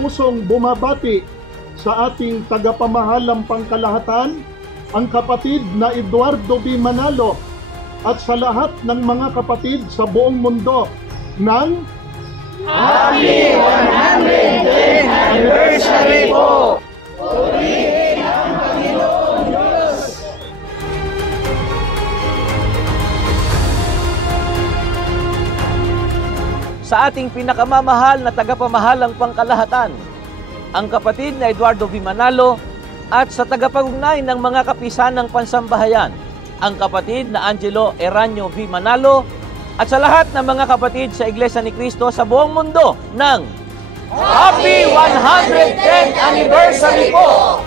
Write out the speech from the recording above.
pusong bumabati sa ating tagapamahalang pangkalahatan, ang kapatid na Eduardo V. Manalo, at sa lahat ng mga kapatid sa buong mundo ng Happy 110th Anniversary po! Sa ating pinakamamahal na tagapamahalang pangkalahatan, ang kapatid na Eduardo V. Manalo, at sa tagapagugnay ng mga kapisanang pansambahayan, ang kapatid na Angelo Eranio V. Manalo, at sa lahat ng mga kapatid sa Iglesia ni Cristo sa buong mundo ng Happy 110th Anniversary po!